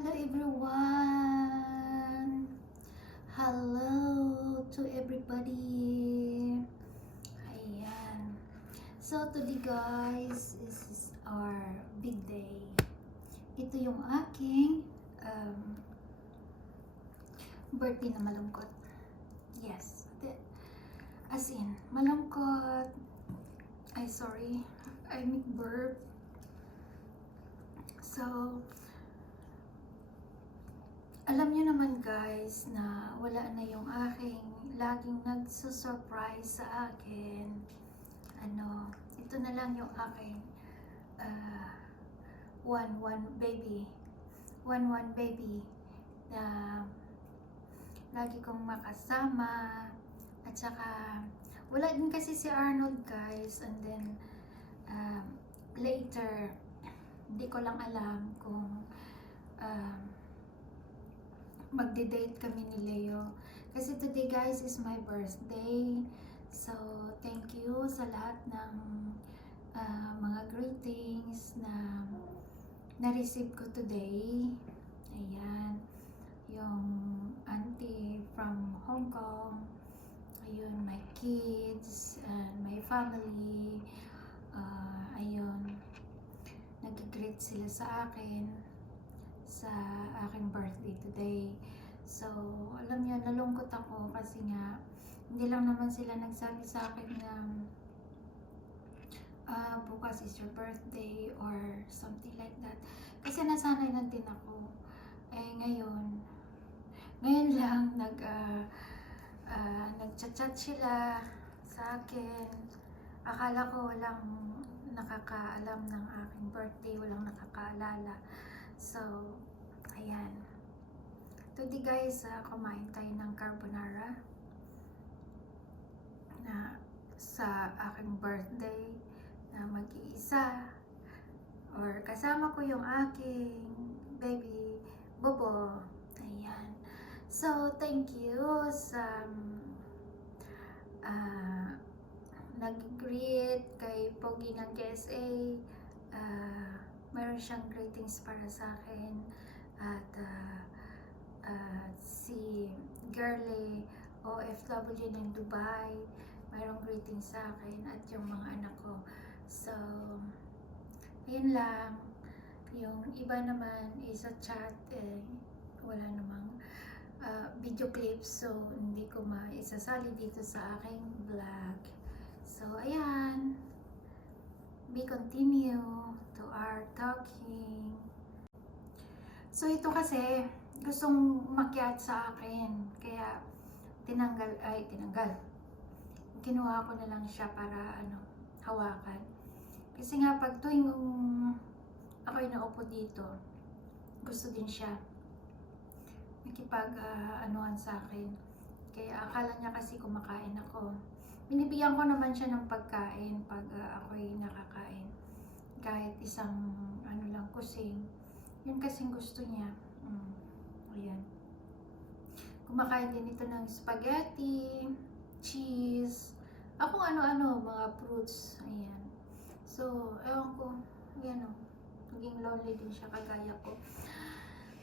Hello everyone. Hello to everybody. Ayan. So today guys, this is our big day. Ito yung aking birthday na malungkot. Yes. As in, malungkot. Sorry. I make burp. So, alam niyo naman guys na wala na yung aking laging nagsusurprise sa akin. Ito na lang yung aking one baby na lagi kong makasama. At saka wala din kasi si Arnold guys, and then later hindi ko lang alam kung magde-date kami ni Leo. Kasi today guys is my birthday. So, thank you sa lahat ng mga greetings na na-receive ko today. Ayan. Yung auntie from Hong Kong. Ayun, my kids and my family. Ayun. Nag-greet sila sa akin sa aking birthday today. So, alam niyo, nalungkot ako kasi nga hindi lang naman sila nagsabi sa akin na bukas is your birthday or something like that. Kasi nasanay na din ako. Ngayon lang nagchat-chat sila sa akin. Akala ko walang nakakaalam ng aking birthday, walang nakakaalala. So, ayan. Today guys, kumain tayo ng carbonara na sa aking birthday na mag-iisa, or kasama ko yung aking baby Bobo. Ayan. So, thank you sa nag-greet kay Pogi ng KSA. Meron siyang greetings para sa akin. At si Girly OFW ng Dubai, mayroong greetings sa akin, at yung mga anak ko. So, yun lang. Yung iba naman is a chat, wala namang video clips, so hindi ko maisasali dito sa aking vlog. So, ayan. We continue to our talking. So, ito kasi gustong umakyat sa akin, kaya tinanggal. Kinuha ko na lang siya para hawakan. Kasi nga pag tuwing ako'y naupo dito, gusto din siya makipag-anuhan sa akin. Kaya akala niya kasi kumakain ako. Binibigyan ko naman siya ng pagkain pag ako'y nakakain. Kahit isang lang kusing. Yun kasing gusto niya. Ayan. Kumakain din ito ng spaghetti, cheese, kung ano-ano, mga fruits. Ayan. So, ewan ko. Ayan o. Naging lonely din siya kagaya ko.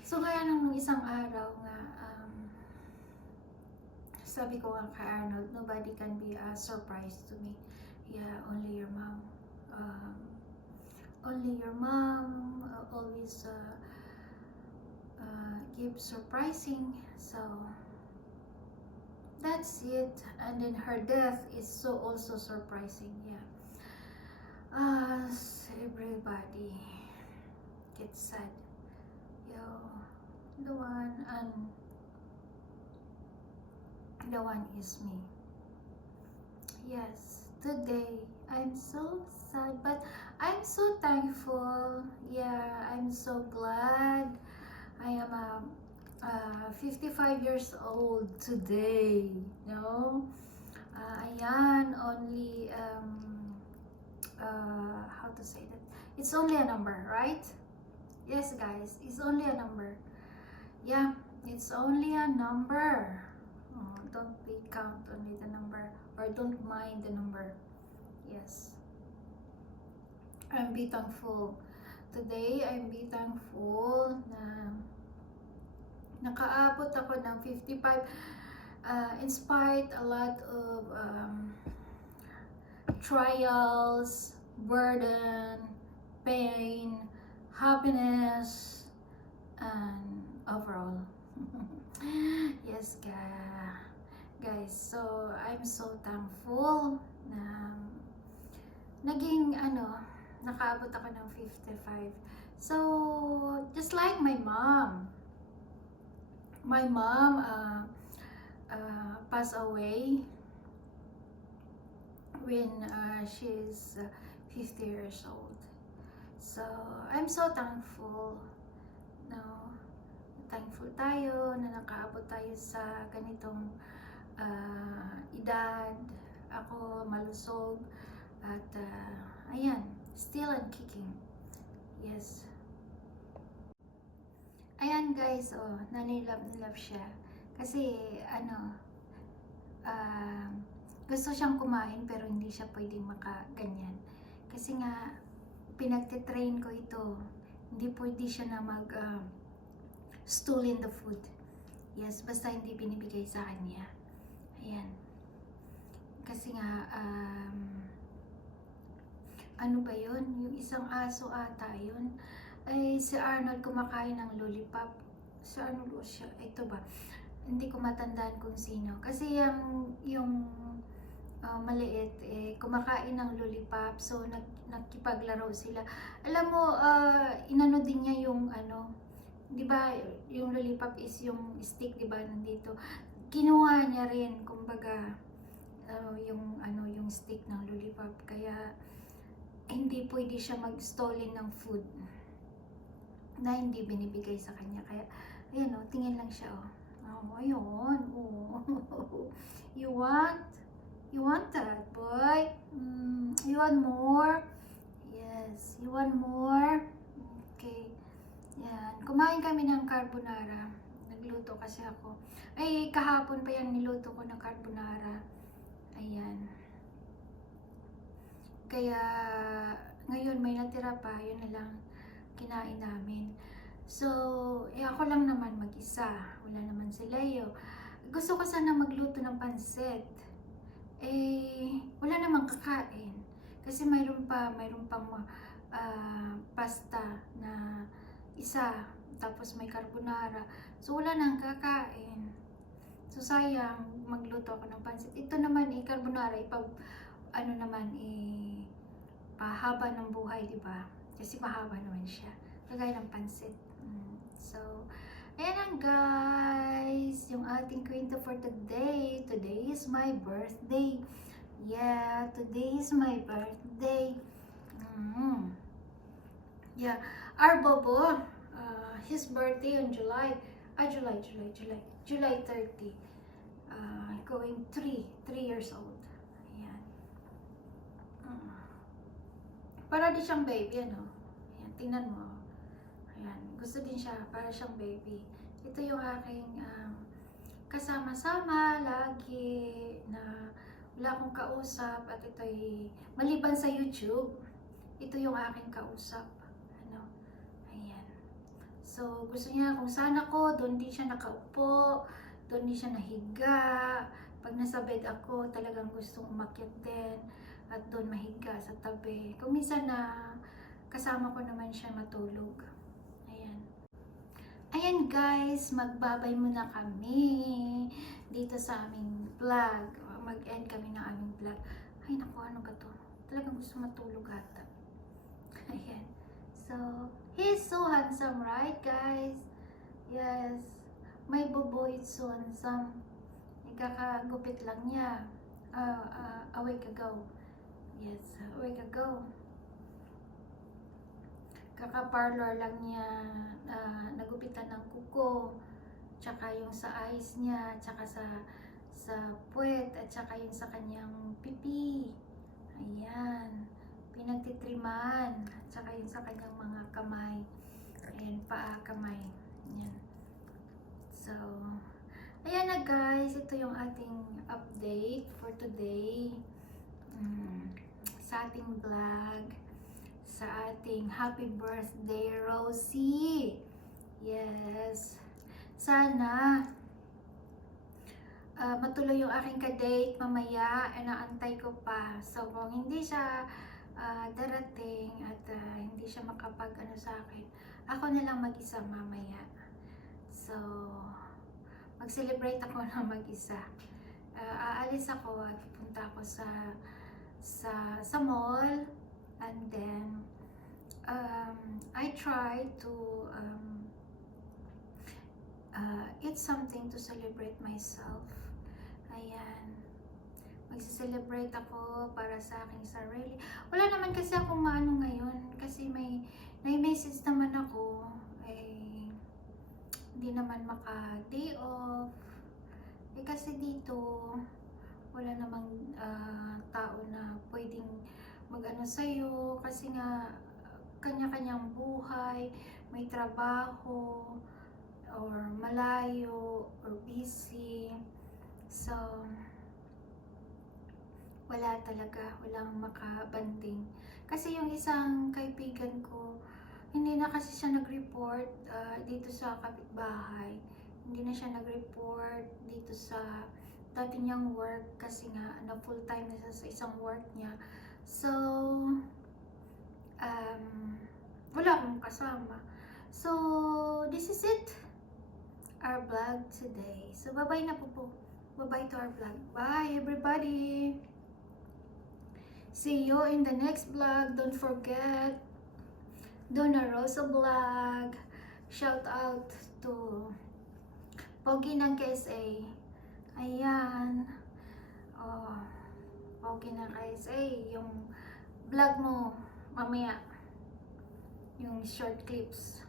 So, kaya nung isang araw nga, sabi ko nga kay Arnold, nobody can be a surprise to me. Yeah, only your mom. Only your mom always give surprising. So, that's it. And then her death is so also surprising. Yeah. Everybody gets sad. The one is me. Yes, today I'm so sad, but I'm so thankful. Yeah, I'm so glad. I am 55 years old today. Ayan, only how to say that? It's only a number, right? Yes, guys, it's only a number. Yeah, it's only a number. Don't count only the number, or don't mind the number. Yes, I'm be thankful. Today, I'm be thankful na nakaabot ako ng 55, in spite a lot of trials, burden, pain, happiness, and overall. Yes, guys. So, I'm so thankful na naging nakaabot ako ng 55. So, just like my mom passed away when she's 50 years old. So, I'm so thankful. No, thankful tayo na nakaabot tayo sa ganitong edad. Ako malusog at ayan, still and kicking. Yes. Ayan guys, nanilove siya. Kasi gusto siyang kumain pero hindi siya pwedeng makaganyan. Kasi nga, pinagtitrain ko ito. Hindi pwede siya na stool in the food. Yes, basta hindi binibigay sa kanya. Ayan. Kasi nga, ano ba yun? Yung isang aso ata yun. Ay, si Arnold kumakain ng lollipop. Si Arnold o siya, ito ba? Hindi ko matandaan kung sino. Kasi yung maliit, kumakain ng lollipop. So, nagkipaglaro sila. Alam mo, inano din niya yung di ba, yung lollipop is yung stick, di ba, nandito. Kinuha niya rin, kumbaga, yung stick ng lollipop. Kaya, hindi pwede siya mag-stolen ng food na hindi binibigay sa kanya. Kaya, ayan tingin lang siya ayun, you want that, boy? You want more? Yes, you want more? Okay. Yan, kumain kami ng carbonara. Nagluto kasi ako. Ay, kahapon pa yan niluto ko ng carbonara. Ayan. Kaya, ngayon may natira pa, yun na lang kinain namin. So, ako lang naman mag-isa. Wala naman si Leo. Gusto ko sana magluto ng pansit. Wala namang kakain. Kasi mayroon pang pasta na isa. Tapos may carbonara. So, wala nang kakain. So, sayang magluto ako ng pansit. Ito naman carbonara. Pahaba ng buhay, di ba? Kasi mahaba naman siya. Kagaya ng pansit. So, ayan lang guys, yung ating kwento for today. Today is my birthday. Yeah, today is my birthday. Yeah, our Bobo, his birthday on July 30. Going 3 years old. Ayan. Para di siyang baby, Ayan, tingnan mo. Ayan, gusto din siya, para siyang baby. Ito yung aking kasama-sama lagi na wala akong kausap at ito'y maliban sa YouTube. Ito yung aking kausap. Ayan. So, gusto niya kung saan ako, doon din siya nakaupo, doon din siya nahiga. Pag nasa bed ako, talagang gustong umakyat din at doon mahiga sa tabi. Kung minsan na kasama ko naman siya matulog. Ayan guys, magbabay muna kami dito sa aming vlog. Mag-end kami ng aming vlog. Ay naku, ano ka to? Talagang gusto matulog ata. Ayan. So, he's so handsome, right guys? Yes. My Bobo is so handsome. Ikakagupit lang niya. Awake ago. Yes, awake ago. Kaka-parlor lang niya, nagupitan ng kuko, tsaka yung sa eyes niya, tsaka sa puwet, at tsaka yung sa kanyang pipi. Ayan, pinagtitriman, at tsaka yung sa kanyang mga kamay. Ayan, paa, kamay. Ayan. So, ayan na guys, ito yung ating update for today. Sa ating vlog. Sa ating happy birthday, Rosie. Yes. sana matuloy yung aking ka-date mamaya, naantay ko pa. So kung hindi siya darating at hindi siya makapag-ano sa akin, ako na lang mag-isa mamaya. So mag-celebrate ako na mag-isa. Aalis ako at pupunta ako sa mall, and then I try to eat something to celebrate myself. Ayan. Magse-celebrate ako para sa aking sarili. Wala naman kasi akong maano ngayon. Kasi may message naman ako. Hindi naman maka-day off. Kasi dito, wala namang tao na pwedeng mag-ano sa'yo. Kasi nga, kanya-kanyang buhay, may trabaho, or malayo, or busy. So, wala talaga, walang makabanding. Kasi yung isang kaibigan ko, hindi na kasi siya nag-report dito sa kapitbahay. Hindi na siya nag-report dito sa dati niyang work kasi nga na full time na siya sa isang work niya. So, wala akong kasama. So, this is it. Our vlog today. So, bye-bye na po. Bye-bye to our vlog. Bye, everybody! See you in the next vlog. Don't forget, Donna Rosa Vlog. Shout out to Pogi ng KSA. Ayan. Oh, Pogi ng KSA. Yung vlog mo, mamaya. Yung short clips.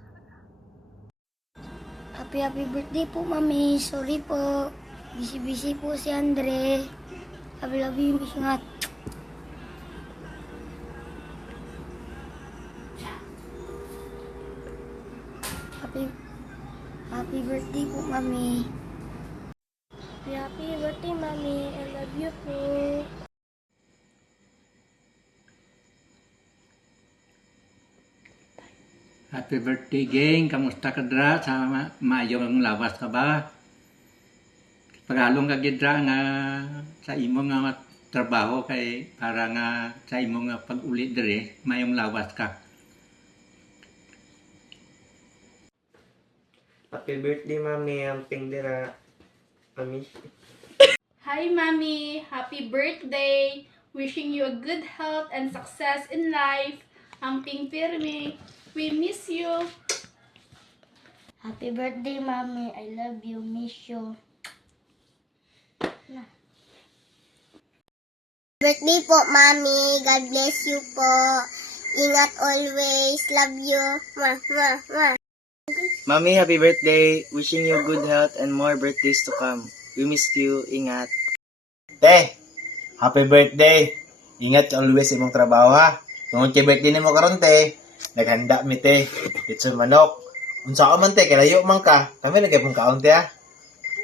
Happy birthday po, Mami. Sorry po. Busy po si Andre. Love you, miss nga. Happy birthday po, Mami. Happy birthday, Mami. I love you po. Happy birthday, Geng. Kamusta ka dra? Sa mayong lawas ka ba? Pagalong ka gidra nga sa imo nga trabaho kay para nga sa imo nga pag-uli dire, mayong lawas ka. Happy birthday, Mami. Amping dira. Mami. Hi, Mommy! Happy birthday! Wishing you a good health and success in life. Amping pirmi. We miss you. Happy birthday, Mami. I love you, miss you. Birthday po, Mami. God bless you po. Ingat always. Love you. Mwah, mwah, mwah. Mami, happy birthday. Wishing you good health and more birthdays to come. We miss you. Ingat. Te, happy birthday. Ingat always imong trabaho ha. Tungod kay birthday nimo karon te, naghanda mi te. Itso manok. Unsa ka man te, kalayo man ka. Kami lagi pong kaon te ha.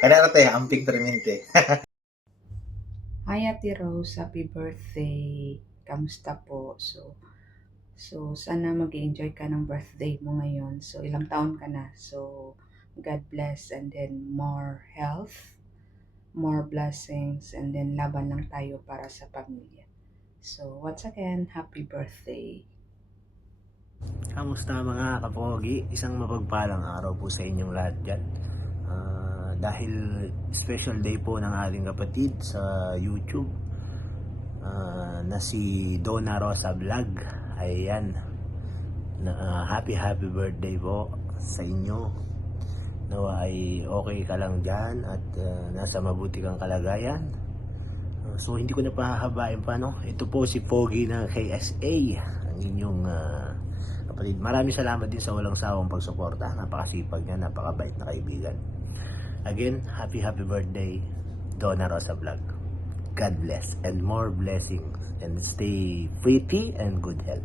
Kada ra te, amping permente. Hi Ate Rose, happy birthday. Kamusta po? So sana mag-enjoy ka ng birthday mo ngayon. So ilang taon ka na. So God bless, and then more health, more blessings, and then laban lang tayo para sa pamilya. So once again, happy birthday. Kamusta mga kapogi? Isang mapagpalang araw po sa inyong lahat dyan. Dahil special day po ng ating kapatid sa YouTube na si Donna Rosa Vlog. Ayan. Happy birthday po sa inyo. Nawa ay okay ka lang dyan at nasa mabuti kang kalagayan. So hindi ko na pahahabain pa, no? Ito po si Pogi ng KSA, ang inyong kapatid. Maraming salamat din sa walang sawang pagsuporta. Napakasipag niya, napakabait na kaibigan. Again, happy birthday, Donna Rosa Vlog. God bless and more blessings, and stay pretty and good health.